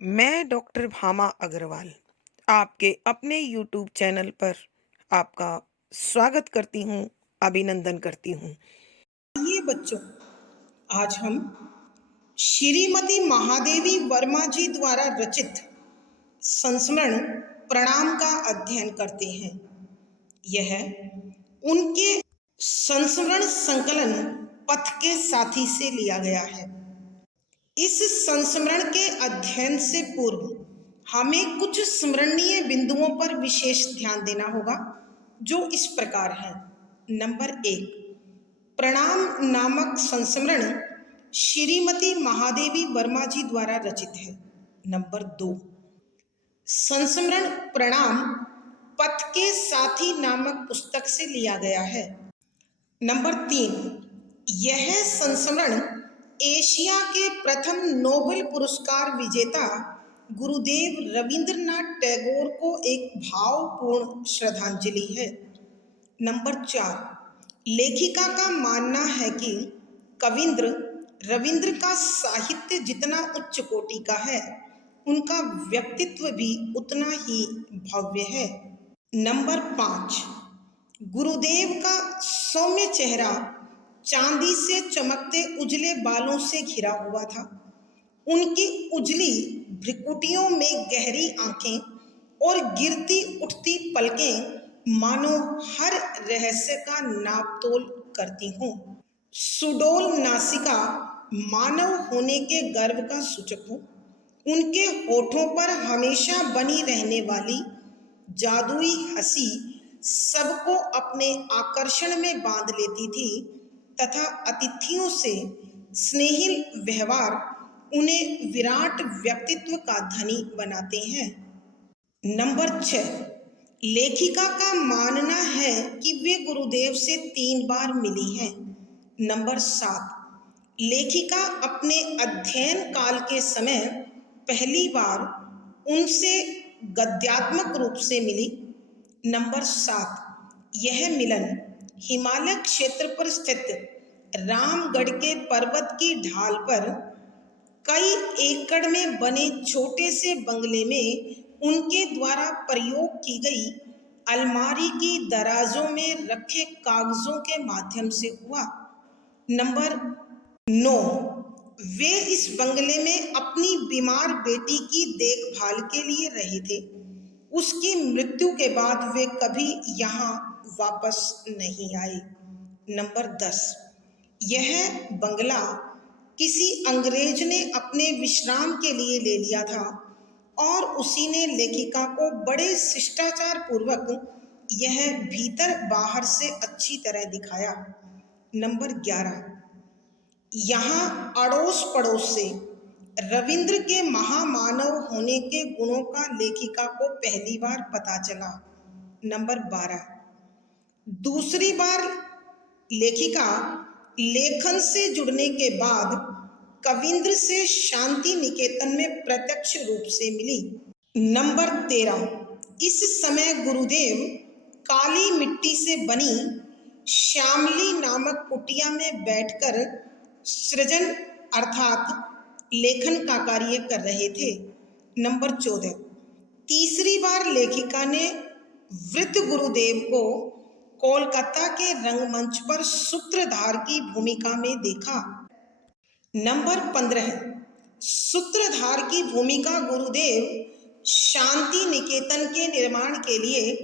मैं डॉक्टर भामा अग्रवाल आपके अपने यूट्यूब चैनल पर आपका स्वागत करती हूँ, अभिनंदन करती हूँ। ये बच्चों, आज हम श्रीमती महादेवी वर्मा जी द्वारा रचित संस्मरण प्रणाम का अध्ययन करते हैं। यह उनके संस्मरण संकलन पथ के साथी से लिया गया है। इस संस्मरण के अध्ययन से पूर्व हमें कुछ स्मरणीय बिंदुओं पर विशेष ध्यान देना होगा, जो इस प्रकार हैं। नंबर 1, प्रणाम नामक संस्मरण श्रीमती महादेवी वर्मा जी द्वारा रचित है। नंबर 2, संस्मरण प्रणाम पथ के साथी नामक पुस्तक से लिया गया है। नंबर 3, यह संस्मरण एशिया के प्रथम नोबेल पुरस्कार विजेता गुरुदेव रविंद्रनाथ टैगोर को एक भावपूर्ण श्रद्धांजलि है। नंबर 4, लेखिका का मानना है कि कविंद्र रविंद्र का साहित्य जितना उच्च कोटि का है, उनका व्यक्तित्व भी उतना ही भव्य है। नंबर 5, गुरुदेव का सौम्य चेहरा चांदी से चमकते उजले बालों से घिरा हुआ था। उनकी उजली भ्रुकुटियों में गहरी आंखें और गिरती उठती पलकें मानो हर रहस्य का नापतोल करती हों। सुडौल नासिका मानव होने के गर्व का सूचक हो। उनके होठों पर हमेशा बनी रहने वाली जादुई हंसी सबको अपने आकर्षण में बांध लेती थी तथा अतिथियों से स्नेहिल व्यवहार उन्हें विराट व्यक्तित्व का धनी बनाते हैं। नंबर 6, लेखिका का मानना है कि वे गुरुदेव से 3 बार मिली हैं। नंबर 7, लेखिका अपने अध्ययन काल के समय पहली बार उनसे गद्यात्मक रूप से मिली। नंबर 7, यह मिलन हिमालय क्षेत्र पर स्थित रामगढ़ के पर्वत की ढाल पर कई एकड़ में बने छोटे से बंगले में उनके द्वारा प्रयोग की गई अलमारी की दराजों में रखे कागजों के माध्यम से हुआ। नंबर 9, वे इस बंगले में अपनी बीमार बेटी की देखभाल के लिए रहे थे। उसकी मृत्यु के बाद वे कभी यहाँ वापस नहीं आए। नंबर 10, यह बंगला किसी अंग्रेज ने अपने विश्राम के लिए ले लिया था और उसी ने लेखिका को बड़े शिष्टाचार पूर्वक यह भीतर बाहर से अच्छी तरह दिखाया। नंबर 11, यहाँ अड़ोस पड़ोस से रविंद्र के महामानव होने के गुणों का लेखिका को पहली बार पता चला। नंबर 12, दूसरी बार लेखिका लेखन से जुड़ने के बाद कविंद्र से शांति निकेतन में प्रत्यक्ष रूप से मिली। नंबर 13, इस समय गुरुदेव काली मिट्टी से बनी श्यामली नामक कुटिया में बैठकर सृजन अर्थात लेखन का कार्य कर रहे थे। नंबर 14, तीसरी बार लेखिका ने वृद्ध गुरुदेव को कोलकाता के रंगमंच पर सूत्रधार की भूमिका में देखा। नंबर 15, सूत्रधार की भूमिका गुरुदेव शांति निकेतन के निर्माण के लिए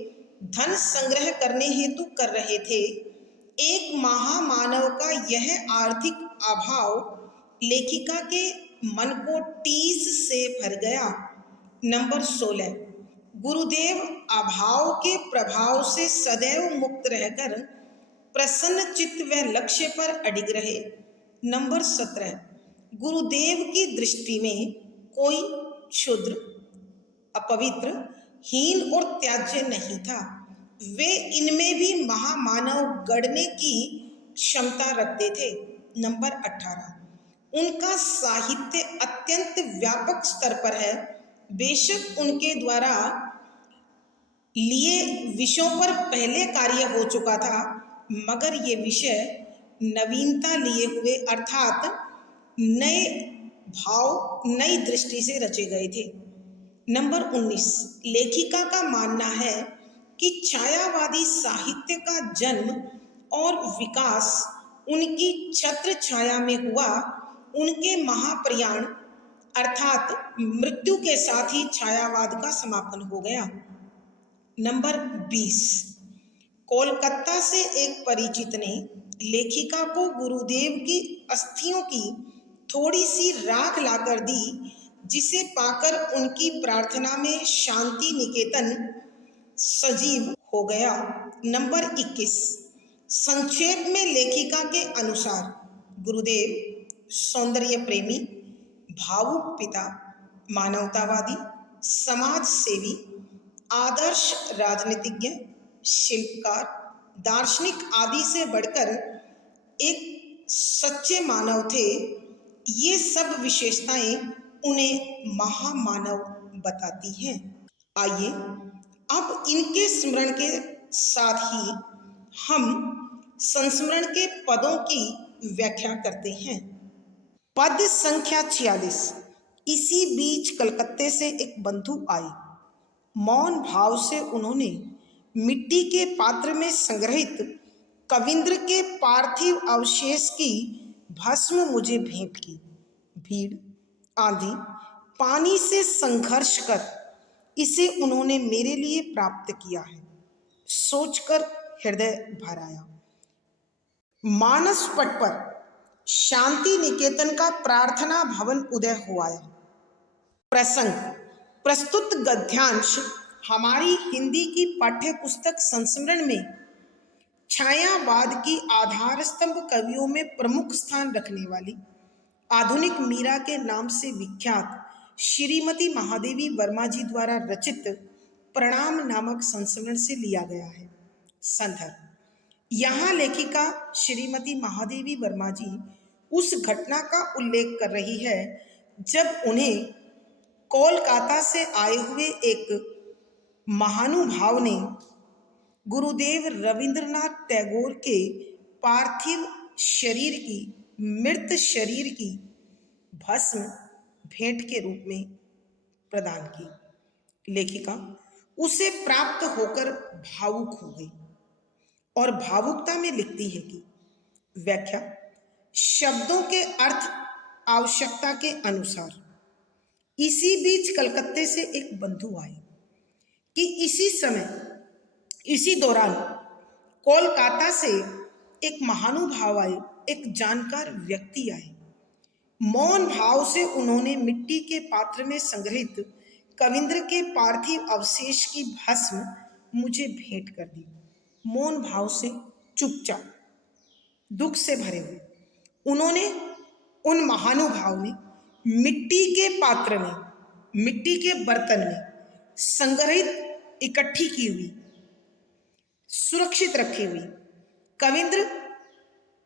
धन संग्रह करने हेतु कर रहे थे। एक महामानव का यह आर्थिक अभाव लेखिका के मन को टीस से भर गया। नंबर 16, गुरुदेव अभाव के प्रभाव से सदैव मुक्त रहकर प्रसन्न चित्त व लक्ष्य पर अडिग रहे। नंबर 17, गुरुदेव की दृष्टि में कोई क्षुद्र, अपवित्र, हीन और त्याज्य नहीं था। वे इनमें भी महामानव गढ़ने की क्षमता रखते थे। नंबर 18, उनका साहित्य अत्यंत व्यापक स्तर पर है। बेशक उनके द्वारा लिए विषयों पर पहले कार्य हो चुका था, मगर ये विषय नवीनता लिए हुए अर्थात नए भाव नई दृष्टि से रचे गए थे। नंबर 19, लेखिका का मानना है कि छायावादी साहित्य का जन्म और विकास उनकी छत्र छाया में हुआ। उनके महाप्रयाण अर्थात मृत्यु के साथ ही छायावाद का समापन हो गया। नंबर 20, कोलकाता से एक परिचित ने लेखिका को गुरुदेव की अस्थियों की थोड़ी सी राख लाकर दी, जिसे पाकर उनकी प्रार्थना में शांति निकेतन सजीव हो गया। नंबर 21, संक्षेप में लेखिका के अनुसार गुरुदेव सौंदर्य प्रेमी, भावुक पिता, मानवतावादी, समाज सेवी, आदर्श राजनीतिज्ञ, शिल्पकार, दार्शनिक आदि से बढ़कर एक सच्चे मानव थे। ये सब विशेषताएं उन्हें महामानव बताती हैं। आइए अब इनके स्मरण के साथ ही हम संस्मरण के पदों की व्याख्या करते हैं। पद संख्या 46। इसी बीच कलकत्ते से एक बंधु आए। मौन भाव से उन्होंने मिट्टी के पात्र में संग्रहित कविंद्र के पार्थिव अवशेष की भस्म मुझे भेंट की। भीड़, आंधी, पानी से संघर्ष कर इसे उन्होंने मेरे लिए प्राप्त किया है, सोचकर हृदय भर आया। मानस पट पर शांति निकेतन का प्रार्थना भवन उदय हुआ। प्रसंग, प्रस्तुत गद्यांश हमारी हिंदी की पाठ्य पुस्तक संस्मरण में छायावाद की आधार स्तंभ कवियों में प्रमुख स्थान रखने वाली आधुनिक मीरा के नाम से विख्यात श्रीमती महादेवी वर्मा जी द्वारा रचित प्रणाम नामक संस्मरण से लिया गया है। संदर्भ, यहाँ लेखिका श्रीमती महादेवी वर्मा जी उस घटना का उल्लेख कर रही है जब उन्हें कोलकाता से आए हुए एक महानुभाव ने गुरुदेव रविंद्रनाथ टैगोर के पार्थिव शरीर की, मृत शरीर की भस्म भेंट के रूप में प्रदान की। लेखिका उसे प्राप्त होकर भावुक हो गई और भावुकता में लिखती है कि व्याख्या, शब्दों के अर्थ आवश्यकता के अनुसार। इसी बीच कलकत्ते से एक बंधु आए कि इसी दौरान कोलकाता से एक महानुभाव आए, एक जानकार व्यक्ति आए। मौन भाव से उन्होंने मिट्टी के पात्र में संग्रहित कविंद्र के पार्थिव अवशेष की भस्म मुझे भेंट कर दी। मौन भाव से, चुपचाप, दुख से भरे हुए उन्होंने, उन महानुभाव ने मिट्टी के पात्र में, मिट्टी के बर्तन में संग्रहित, इकट्ठी की हुई, सुरक्षित रखी हुई कविंद्र,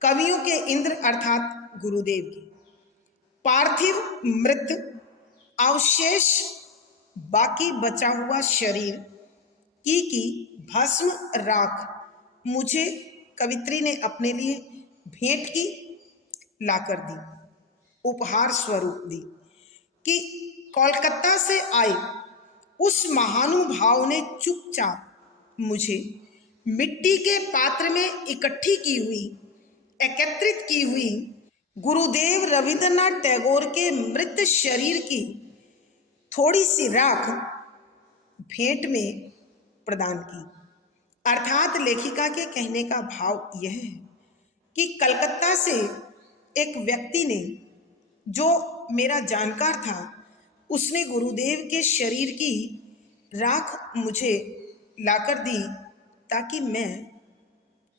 कवियों के इंद्र अर्थात गुरुदेव की पार्थिव मृत अवशेष, बाकी बचा हुआ शरीर की भस्म राख मुझे कवित्री ने अपने लिए भेंट की, लाकर दी, उपहार स्वरूप दी। कि कोलकाता से आए उस महानुभाव ने चुपचाप मुझे मिट्टी के पात्र में इकट्ठी की हुई, एकत्रित की हुई गुरुदेव रविंद्रनाथ टैगोर के मृत शरीर की थोड़ी सी राख भेंट में प्रदान की। अर्थात लेखिका के कहने का भाव यह है कि कलकत्ता से एक व्यक्ति ने, जो मेरा जानकार था, उसने गुरुदेव के शरीर की राख मुझे लाकर दी ताकि मैं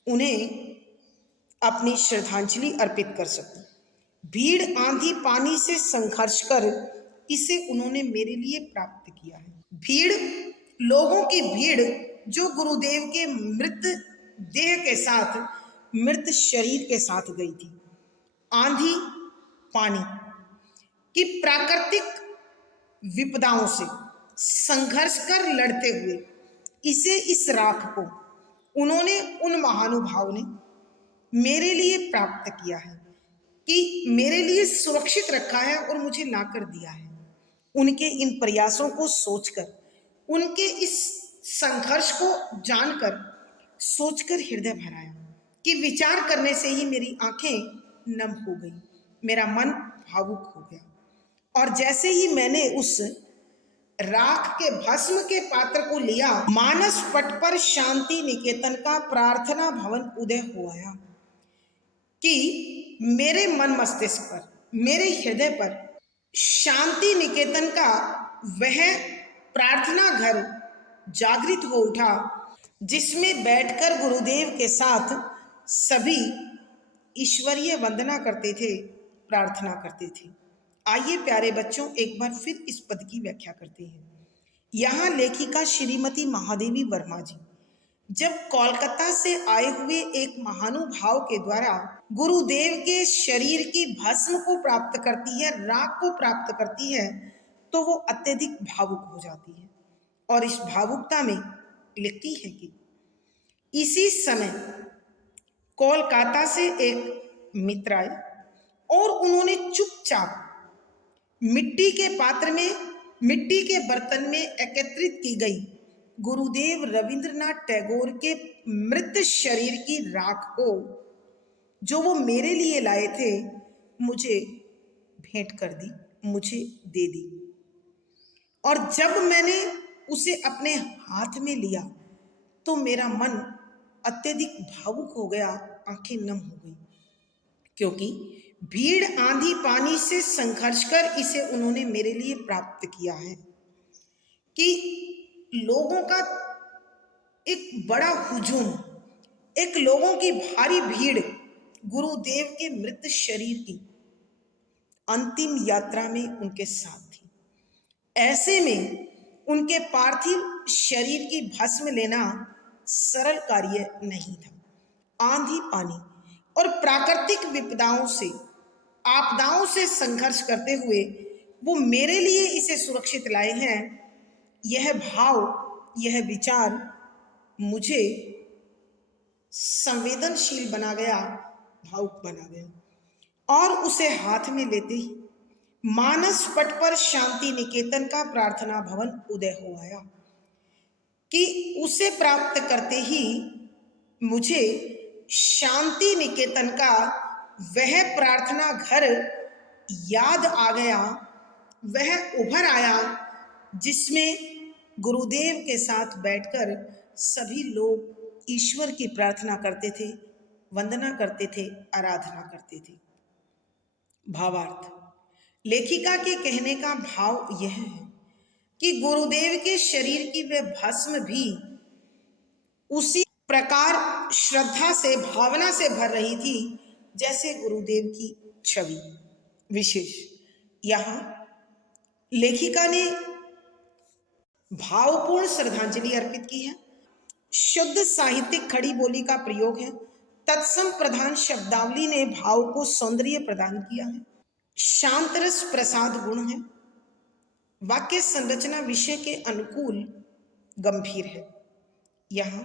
उन्हें अपनी श्रद्धांजलि अर्पित कर सकूं। भीड़, आंधी, पानी से संघर्ष कर इसे उन्होंने मेरे लिए प्राप्त किया है। भीड़, लोगों की भीड़ जो गुरुदेव के मृत देह के साथ, मृत शरीर के साथ गई थी। आंधी, पानी की प्राकृतिक विपदाओं से संघर्ष कर लड़ते हुए इसे, इस राख को उन्होंने, उन महानुभाव ने मेरे लिए प्राप्त किया है कि मेरे लिए सुरक्षित रखा है और मुझे ला कर दिया है। उनके इन प्रयासों को सोचकर, उनके इस संघर्ष को जानकर, सोचकर हृदय भर आया कि विचार करने से ही मेरी आंखें नम हो गई, मेरा मन भावुक हो गया। और जैसे ही मैंने उस राख के भस्म के पात्र को लिया, मानस पट पर शांति निकेतन का प्रार्थना भवन उदय हो आया कि मेरे मन मस्तिष्क पर, मेरे हृदय पर शांति निकेतन का वह प्रार्थना घर जागृत हो उठा, जिसमें बैठकर गुरुदेव के साथ सभी ईश्वरीय वंदना करते थे, प्रार्थना करते थे। आइए प्यारे बच्चों, एक बार फिर इस पद की व्याख्या करते हैं। यहाँ लेखिका श्रीमती महादेवी वर्मा जी जब कोलकाता से आए हुए एक महानुभाव के द्वारा गुरुदेव के शरीर की भस्म को प्राप्त करती है, राख को प्राप्त करती है, तो वो अत्यधिक भावुक हो जाती है। और इस भावुकता में लिखती है कि इसी समय कोलकाता से एक मित्र आए और उन्होंने चुपचाप मिट्टी के पात्र में, मिट्टी के बर्तन में एकत्रित की गई गुरुदेव रविंद्रनाथ टैगोर के मृत शरीर की राख को, जो वो मेरे लिए लाए थे, मुझे भेंट कर दी, मुझे दे दी। और जब मैंने उसे अपने हाथ में लिया तो मेरा मन अत्यधिक भावुक हो गया, आंखें नम हो गई, क्योंकि भीड़ आंधी पानी से संघर्ष कर इसे उन्होंने मेरे लिए प्राप्त किया है। कि लोगों का एक बड़ा हुजूम, एक लोगों की भारी भीड़ गुरुदेव के मृत शरीर की अंतिम यात्रा में उनके साथ थी। ऐसे में उनके पार्थिव शरीर की भस्म लेना सरल कार्य नहीं था। आंधी पानी और प्राकृतिक विपदाओं से, आपदाओं से संघर्ष करते हुए वो मेरे लिए इसे सुरक्षित लाए हैं। यह भाव, यह विचार मुझे संवेदनशील बना गया, भावुक बना गया। और उसे हाथ में लेते ही मानस पट पर शांति निकेतन का प्रार्थना भवन उदय हो आया कि उसे प्राप्त करते ही मुझे शांति निकेतन का वह प्रार्थना घर याद आ गया, वह उभर आया, जिसमें गुरुदेव के साथ बैठकर सभी लोग ईश्वर की प्रार्थना करते थे, वंदना करते थे, आराधना करते थे। भावार्थ, लेखिका के कहने का भाव यह है कि गुरुदेव के शरीर की वह भस्म भी उसी प्रकार श्रद्धा से, भावना से भर रही थी जैसे गुरुदेव की छवि। विशेष यहाँ लेखिका ने भावपूर्ण श्रद्धांजलि अर्पित की है। शुद्ध साहित्यिक खड़ी बोली का प्रयोग है। तत्सम प्रधान शब्दावली ने भाव को सौंदर्य प्रदान किया है। शांत रस प्रसाद गुण है। वाक्य संरचना विषय के अनुकूल गंभीर है। यहाँ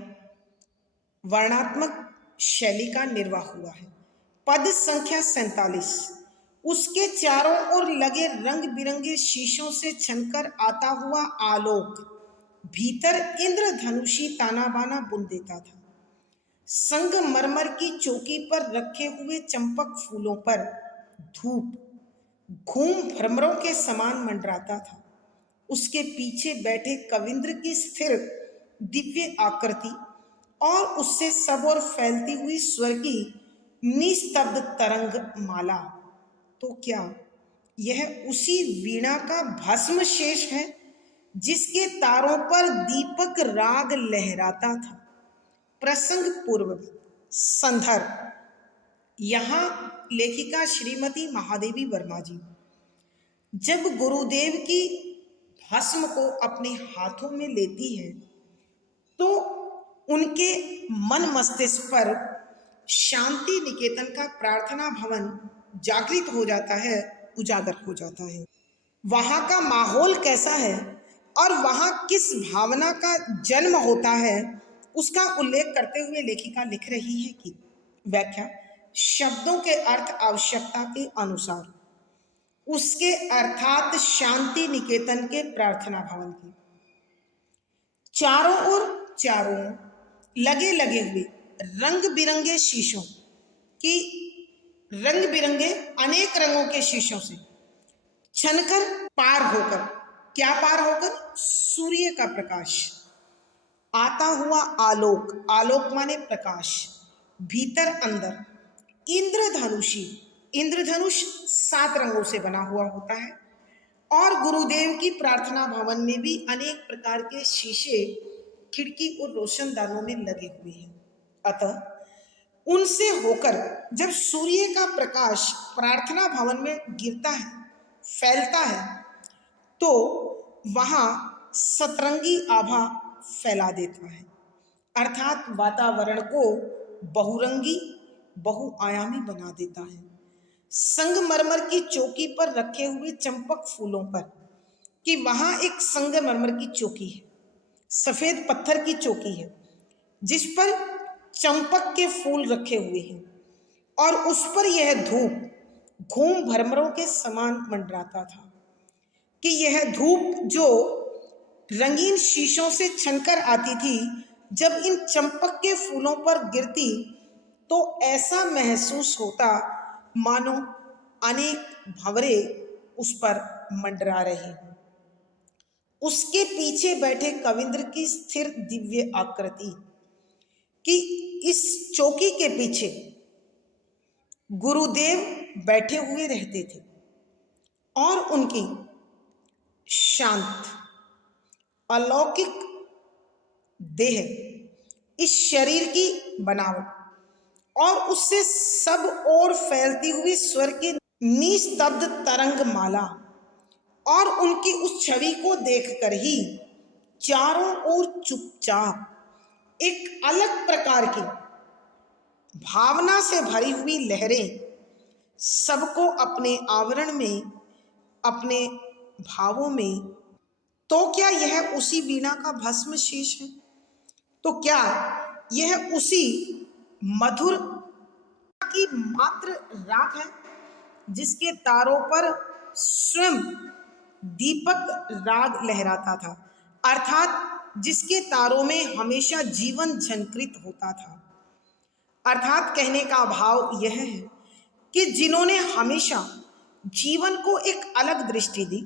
वर्णात्मक शैली का निर्वाह हुआ है। पद संख्या 47। उसके चारों ओर लगे रंग बिरंगे शीशों से छनकर आता हुआ आलोक भीतर इंद्रधनुषी ताना बाना बुन देता था। संगमरमर की चौकी पर रखे हुए चंपक फूलों पर धूप घूम भ्रमरों के समान मंडराता था। उसके पीछे बैठे कविंद्र की स्थिर दिव्य आकृति और उससे सब ओर फैलती हुई स्वर की निस्तब्ध तरंग माला, तो क्या यह उसी वीणा का भस्म शेष है जिसके तारों पर दीपक राग लहराता था। प्रसंग पूर्व संदर्भ, यहाँ लेखिका श्रीमती महादेवी वर्मा जी जब गुरुदेव की भस्म को अपने हाथों में लेती है तो उनके मन मस्तिष्क पर शांति निकेतन का प्रार्थना भवन जागृत हो जाता है, उजागर हो जाता है। वहाँ का माहौल कैसा है और वहाँ किस भावना का जन्म होता है, उसका उल्लेख करते हुए लेखिका लिख रही है कि व्याख्या, शब्दों के अर्थ आवश्यकता के अनुसार, उसके अर्थात शांति निकेतन के प्रार्थना भवन के चारों ओर लगे लगे हुए रंग बिरंगे शीशों की, रंग बिरंगे अनेक रंगों के शीशों से छनकर पार होकर, क्या पार होकर, सूर्य का प्रकाश, आता हुआ आलोक, आलोक माने प्रकाश, भीतर अंदर इंद्रधनुषी, इंद्रधनुष 7 रंगों से बना हुआ होता है, और गुरुदेव की प्रार्थना भवन में भी अनेक प्रकार के शीशे खिड़की और रोशनदानों में लगे हुए हैं। अतः उनसे होकर जब सूर्य का प्रकाश प्रार्थना भवन में गिरता है, फैलता है, तो वहां सतरंगी आभा फैला देता है, अर्थात वातावरण को बहुरंगी बहुआयामी बना देता है। संगमरमर की चौकी पर रखे हुए चंपक फूलों पर, कि वहां एक संगमरमर की चौकी है, सफेद पत्थर की चौकी है जिस पर चंपक के फूल रखे हुए हैं, और उस पर यह धूप घूम भ्रमरों के समान मंडराता था, कि यह धूप जो रंगीन शीशों से छनकर आती थी, जब इन चंपक के फूलों पर गिरती तो ऐसा महसूस होता मानो अनेक भंवरे उस पर मंडरा रहे हैं। उसके पीछे बैठे कविंद्र की स्थिर दिव्य आकृति, कि इस चौकी के पीछे गुरुदेव बैठे हुए रहते थे और उनकी शांत अलौकिक देह, इस शरीर की बनावट और उससे सब ओर फैलती हुई स्वर की निस्तब्ध तरंग माला, और उनकी उस छवि को देखकर ही चारों ओर चुपचाप एक अलग प्रकार की भावना से भरी हुई लहरें सबको अपने आवरण में, अपने भावों में, तो क्या यह उसी वीणा का भस्म शीश है? तो क्या यह उसी मधुर की मात्र राख है जिसके तारों पर स्वयं दीपक राग लहराता था, अर्थात जिसके तारों में हमेशा जीवन झंकृत होता था? अर्थात कहने का भाव यह है कि जिन्होंने हमेशा जीवन को एक अलग दृष्टि दी,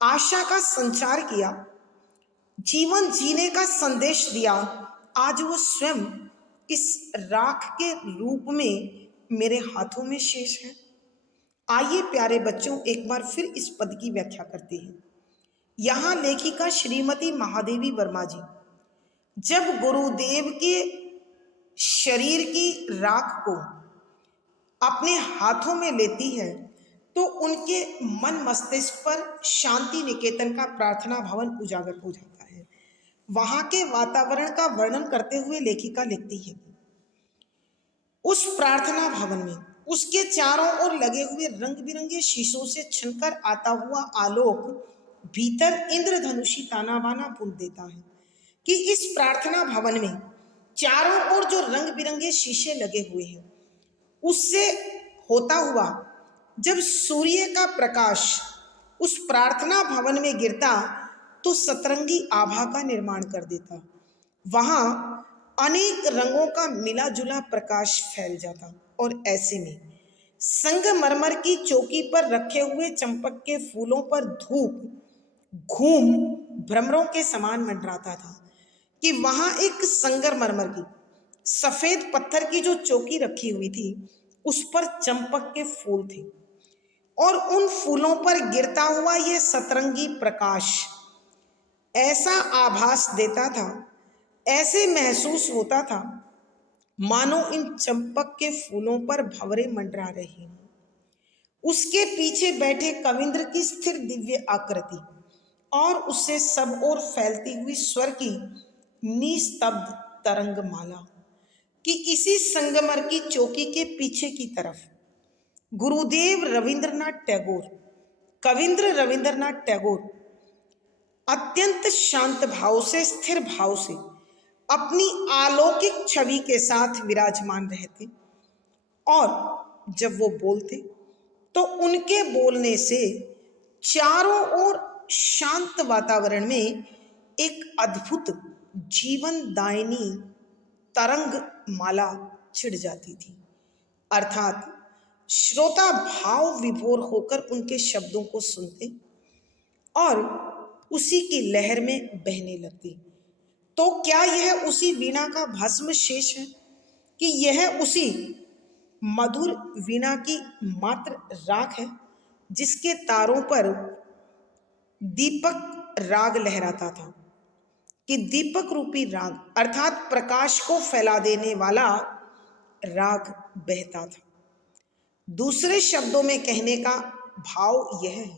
आशा का संचार किया, जीवन जीने का संदेश दिया, आज वो स्वयं इस राख के रूप में मेरे हाथों में शेष है। आइए प्यारे बच्चों, एक बार फिर इस पद की व्याख्या करते हैं। यहाँ लेखिका श्रीमती महादेवी वर्मा जी जब गुरुदेव के शरीर की राख को अपने हाथों में लेती है तो उनके मन मस्तिष्क पर शांति निकेतन का प्रार्थना भवन उजागर हो जाता है। वहां के वातावरण का वर्णन करते हुए लेखिका लिखती है, उस प्रार्थना भवन में उसके चारों ओर लगे हुए रंग बिरंगे शीशों से छनकर आता हुआ आलोक भीतर इंद्रधनुषी ताना बाना बुन देता है, कि इस प्रार्थना भवन में चारों ओर जो रंग बिरंगे शीशे लगे हुए हैं, उससे होता हुआ जब सूर्य का प्रकाश उस प्रार्थना भवन में गिरता तो सतरंगी आभा का निर्माण कर देता। वहां अनेक रंगों का मिला जुला प्रकाश फैल जाता, और ऐसे में संगमरमर की चौकी पर रखे हुए चंपक के फूलों पर धूप घूम भ्रमरों के समान मंडराता था, कि वहां एक संगमरमर की सफेद पत्थर की जो चौकी रखी हुई थी उस पर चंपक के फूल थे, और उन फूलों पर गिरता हुआ यह सतरंगी प्रकाश ऐसा आभास देता था, ऐसे महसूस होता था मानो इन चंपक के फूलों पर भंवरे मंडरा रहे हैं। उसके पीछे बैठे कविंद्र की स्थिर दिव्य आकृति और उससे सब ओर फैलती हुई स्वर की निस्तब्ध तरंग माला, कि इसी संगमर की चौकी के पीछे की तरफ गुरुदेव रविंद्रनाथ टैगोर, कविंद्र रविंद्रनाथ टैगोर अत्यंत शांत भाव से, स्थिर भाव से अपनी अलौकिक छवि के साथ विराजमान रहते, और जब वो बोलते तो उनके बोलने से चारों ओर शांत वातावरण में एक अद्भुत जीवनदायिनी तरंग माला छिड़ जाती थी। अर्थात श्रोता भाव विभोर होकर उनके शब्दों को सुनते और उसी की लहर में बहने लगती। तो क्या यह उसी वीणा का भस्म शेष है कि यह उसी मधुर वीणा की मात्र राख है जिसके तारों पर दीपक राग लहराता था, कि दीपक रूपी राग अर्थात प्रकाश को फैला देने वाला राग बहता था। दूसरे शब्दों में कहने का भाव यह है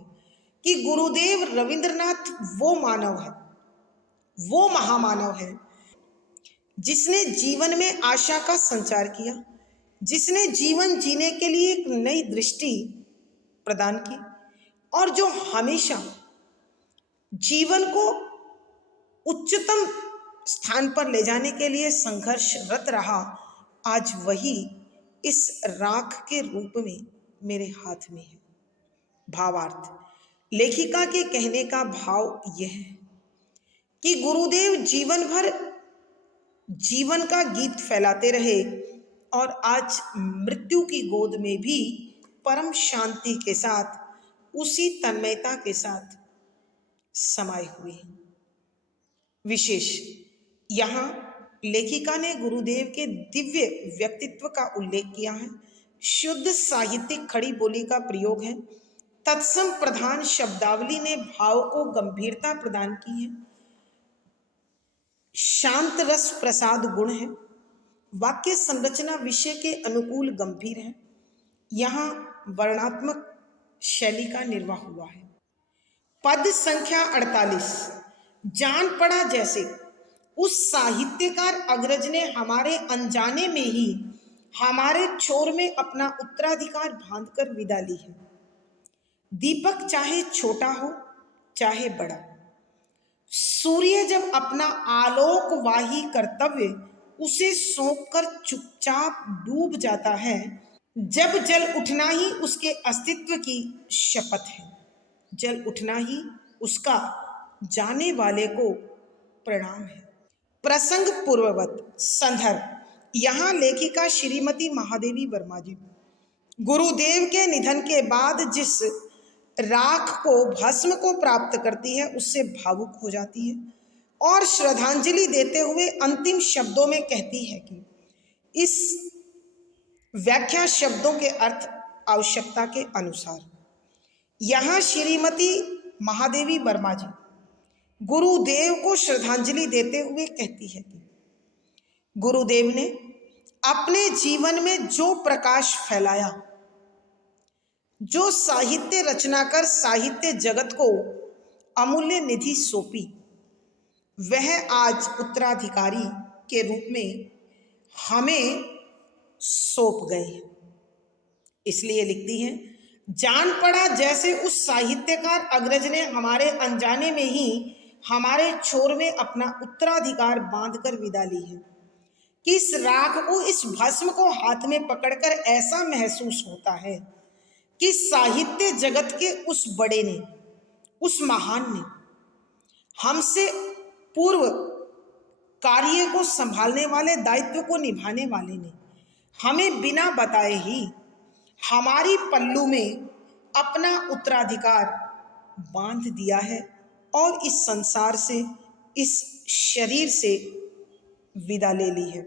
कि गुरुदेव रविंद्रनाथ वो मानव है, वो महामानव है जिसने जीवन में आशा का संचार किया, जिसने जीवन जीने के लिए एक नई दृष्टि प्रदान की और जो हमेशा जीवन को उच्चतम स्थान पर ले जाने के लिए संघर्षरत रहा। आज वही इस राख के रूप में मेरे हाथ में है। भावार्थ, लेखिका के कहने का भाव यह है कि गुरुदेव जीवन भर जीवन का गीत फैलाते रहे और आज मृत्यु की गोद में भी परम शांति के साथ, उसी तन्मयता के साथ समाये हुए हैं। विशेष यहाँ लेखिका ने गुरुदेव के दिव्य व्यक्तित्व का उल्लेख किया है। शुद्ध साहित्यिक खड़ी बोली का प्रयोग है। तत्सम प्रधान शब्दावली ने भाव को गंभीरता प्रदान की है। शांत रस प्रसाद गुण है। वाक्य संरचना विषय के अनुकूल गंभीर है। यहाँ वर्णात्मक शैली का निर्वाह हुआ है। पद संख्या 48। जान पड़ा जैसे उस साहित्यकार अग्रज ने हमारे अनजाने में ही हमारे छोर में अपना उत्तराधिकार बांधकर विदा ली है। दीपक चाहे छोटा हो चाहे बड़ा, सूर्य जब अपना आलोकवाही कर्तव्य उसे सौंपकर चुपचाप डूब जाता है, जब जल उठना ही उसके अस्तित्व की शपथ है, जल उठना ही उसका जाने वाले को प्रणाम है। प्रसंग पूर्ववत। संदर्भ, यहाँ लेखिका श्रीमती महादेवी वर्मा जी गुरुदेव के निधन के बाद जिस राख को भस्म को प्राप्त करती है उससे भावुक हो जाती है और श्रद्धांजलि देते हुए अंतिम शब्दों में कहती है कि इस व्याख्या शब्दों के अर्थ आवश्यकता के अनुसार। यहाँ श्रीमती महादेवी वर्मा जी गुरुदेव को श्रद्धांजलि देते हुए कहती है कि गुरुदेव ने अपने जीवन में जो प्रकाश फैलाया, जो साहित्य रचना कर साहित्य जगत को अमूल्य निधि सौंपी, वह आज उत्तराधिकारी के रूप में हमें सौंप गए हैं। इसलिए लिखती हैं, जान पड़ा जैसे उस साहित्यकार अग्रज ने हमारे अनजाने में ही हमारे छोर में अपना उत्तराधिकार बांधकर विदा ली है, कि इस राख को, इस भस्म को हाथ में पकड़कर ऐसा महसूस होता है कि साहित्य जगत के उस बड़े ने, उस महान ने, हमसे पूर्व कार्य को संभालने वाले, दायित्व को निभाने वाले ने हमें बिना बताए ही हमारी पल्लू में अपना उत्तराधिकार बांध दिया है और इस संसार से, इस शरीर से विदा ले ली है।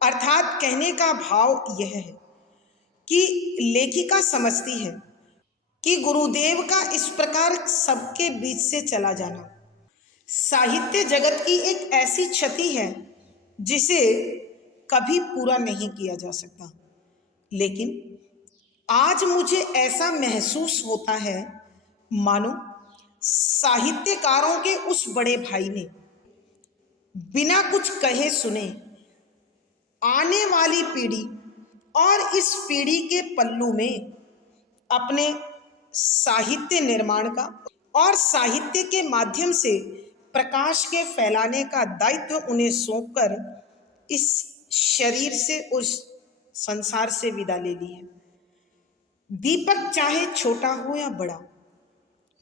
अर्थात कहने का भाव यह है कि लेखिका समझती है कि गुरुदेव का इस प्रकार सबके बीच से चला जाना साहित्य जगत की एक ऐसी क्षति है जिसे कभी पूरा नहीं किया जा सकता। लेकिन आज मुझे ऐसा महसूस होता है मानो साहित्यकारों के उस बड़े भाई ने बिना कुछ कहे सुने आने वाली पीढ़ी और इस पीढ़ी के पल्लू में अपने साहित्य निर्माण का और साहित्य के माध्यम से प्रकाश के फैलाने का दायित्व उन्हें सौंपकर इस शरीर से, उस संसार से विदा ले ली है। दीपक चाहे छोटा हो या बड़ा,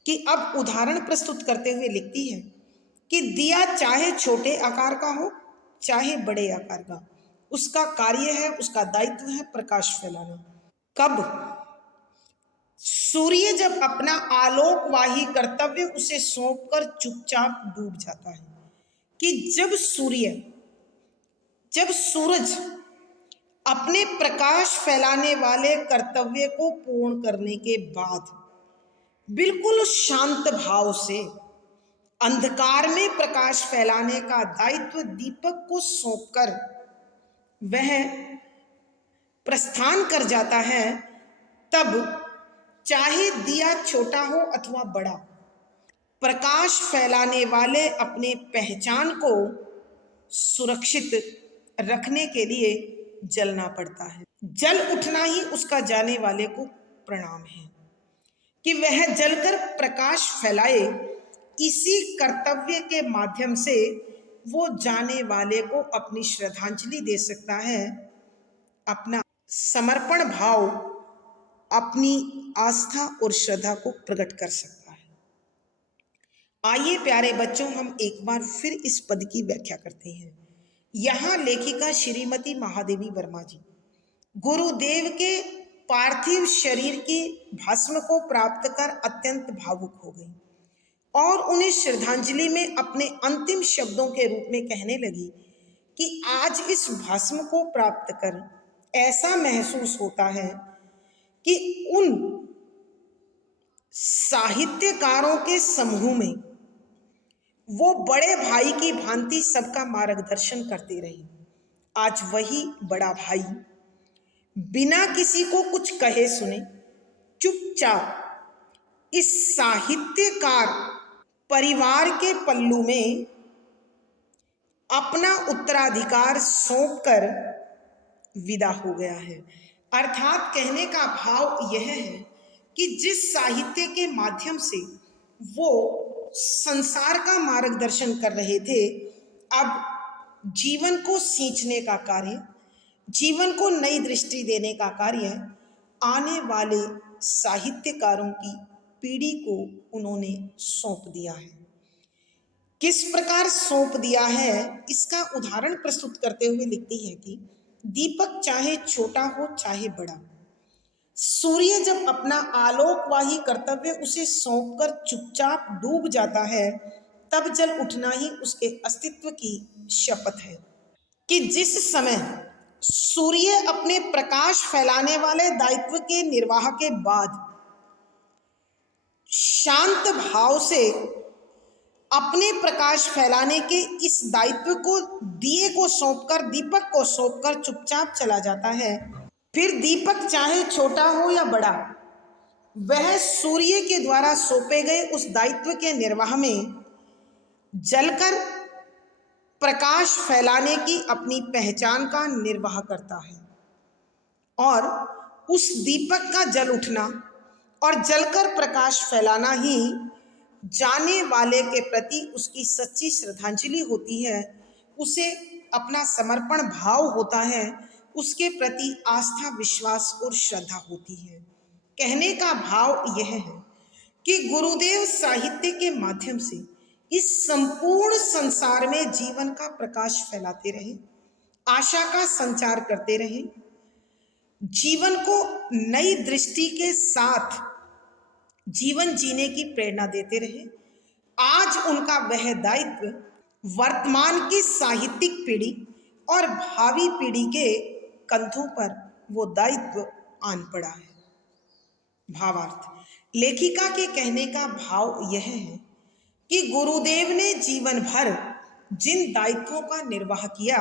कि अब उदाहरण प्रस्तुत करते हुए लिखती है कि दिया चाहे छोटे आकार का हो चाहे बड़े आकार का, उसका कार्य है, उसका दायित्व है प्रकाश फैलाना। कब? सूर्य जब अपना आलोकवाही कर्तव्य उसे सौंपकर चुपचाप डूब जाता है, कि जब सूरज अपने प्रकाश फैलाने वाले कर्तव्य को पूर्ण करने के बाद बिल्कुल शांत भाव से अंधकार में प्रकाश फैलाने का दायित्व दीपक को सौंपकर वह प्रस्थान कर जाता है, तब चाहे दिया छोटा हो अथवा बड़ा, प्रकाश फैलाने वाले अपने पहचान को सुरक्षित रखने के लिए जलना पड़ता है। जल उठना ही उसका जाने वाले को प्रणाम है, कि वह जलकर प्रकाश फैलाए। इसी कर्तव्य के माध्यम से वो जाने वाले को अपनी श्रद्धांजलि दे सकता है, अपना समर्पण भाव, अपनी आस्था और श्रद्धा को प्रकट कर सकता है। आइए प्यारे बच्चों, हम एक बार फिर इस पद की व्याख्या करते हैं। यहाँ लेखिका श्रीमती महादेवी वर्मा जी गुरुदेव के पार्थिव शरीर की भस्म को प्राप्त कर अत्यंत भावुक हो गई और उन्हें श्रद्धांजलि में अपने अंतिम शब्दों के रूप में कहने लगी कि आज इस भस्म को प्राप्त कर ऐसा महसूस होता है कि उन साहित्यकारों के समूह में वो बड़े भाई की भांति सबका मार्गदर्शन करते रहे। आज वही बड़ा भाई बिना किसी को कुछ कहे सुने चुपचाप इस साहित्यकार परिवार के पल्लू में अपना उत्तराधिकार सौंपकर विदा हो गया है। अर्थात कहने का भाव यह है कि जिस साहित्य के माध्यम से वो संसार का मार्गदर्शन कर रहे थे, अब जीवन को सींचने का कार्य, जीवन को नई दृष्टि देने का कार्य आने वाले साहित्यकारों की पीढ़ी को उन्होंने सौंप दिया है। किस प्रकार सौंप दिया है, इसका उदाहरण प्रस्तुत करते हुए लिखती है कि दीपक चाहे छोटा हो चाहे बड़ा, सूर्य जब अपना आलोकवाही कर्तव्य उसे सौंपकर चुपचाप डूब जाता है, तब जल उठना ही उसके अस्तित्व की शपथ है। कि जिस समय सूर्य अपने प्रकाश फैलाने वाले दायित्व के निर्वाह के बाद शांत भाव से अपने प्रकाश फैलाने के इस दायित्व को दिए को सौंपकर, दीपक को सौंपकर चुपचाप चला जाता है, फिर दीपक चाहे छोटा हो या बड़ा, वह सूर्य के द्वारा सौंपे गए उस दायित्व के निर्वाह में जलकर प्रकाश फैलाने की अपनी पहचान का निर्वाह करता है। और उस दीपक का जल उठना और जलकर प्रकाश फैलाना ही जाने वाले के प्रति उसकी सच्ची श्रद्धांजलि होती है, उसे अपना समर्पण भाव होता है, उसके प्रति आस्था, विश्वास और श्रद्धा होती है। कहने का भाव यह है कि गुरुदेव साहित्य के माध्यम से इस संपूर्ण संसार में जीवन का प्रकाश फैलाते रहे, आशा का संचार करते रहे, जीवन को नई दृष्टि के साथ जीवन जीने की प्रेरणा देते रहे। आज उनका वह दायित्व वर्तमान की साहित्यिक पीढ़ी और भावी पीढ़ी के कंधों पर वो दायित्व आन पड़ा है। भावार्थ, लेखिका के कहने का भाव यह है कि गुरुदेव ने जीवन भर जिन दायित्वों का निर्वाह किया,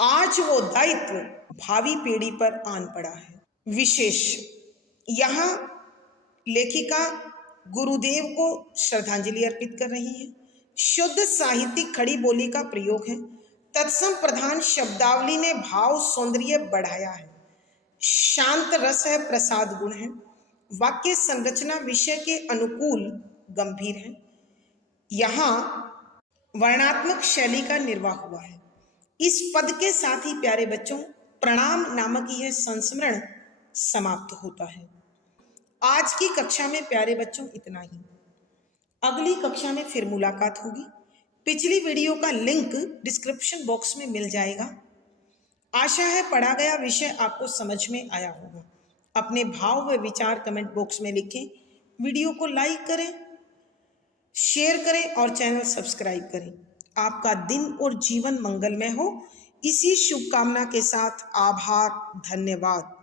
आज वो दायित्व भावी पीढ़ी पर आन पड़ा है। विशेष यहाँ लेखिका गुरुदेव को श्रद्धांजलि अर्पित कर रही है। शुद्ध साहित्यिक खड़ी बोली का प्रयोग है। तत्सम प्रधान शब्दावली ने भाव सौंदर्य बढ़ाया है। शांत रस है, प्रसाद गुण है। वाक्य संरचना विषय के अनुकूल गंभीर है। यहाँ वर्णात्मक शैली का निर्वाह हुआ है। इस पद के साथ ही प्यारे बच्चों, प्रणाम नामक यह संस्मरण समाप्त होता है। आज की कक्षा में प्यारे बच्चों इतना ही। अगली कक्षा में फिर मुलाकात होगी। पिछली वीडियो का लिंक डिस्क्रिप्शन बॉक्स में मिल जाएगा। आशा है पढ़ा गया विषय आपको समझ में आया होगा। अपने भाव व विचार कमेंट बॉक्स में लिखें। वीडियो को लाइक करें, शेयर करें और चैनल सब्सक्राइब करें। आपका दिन और जीवन मंगलमय हो, इसी शुभकामना के साथ आभार, धन्यवाद।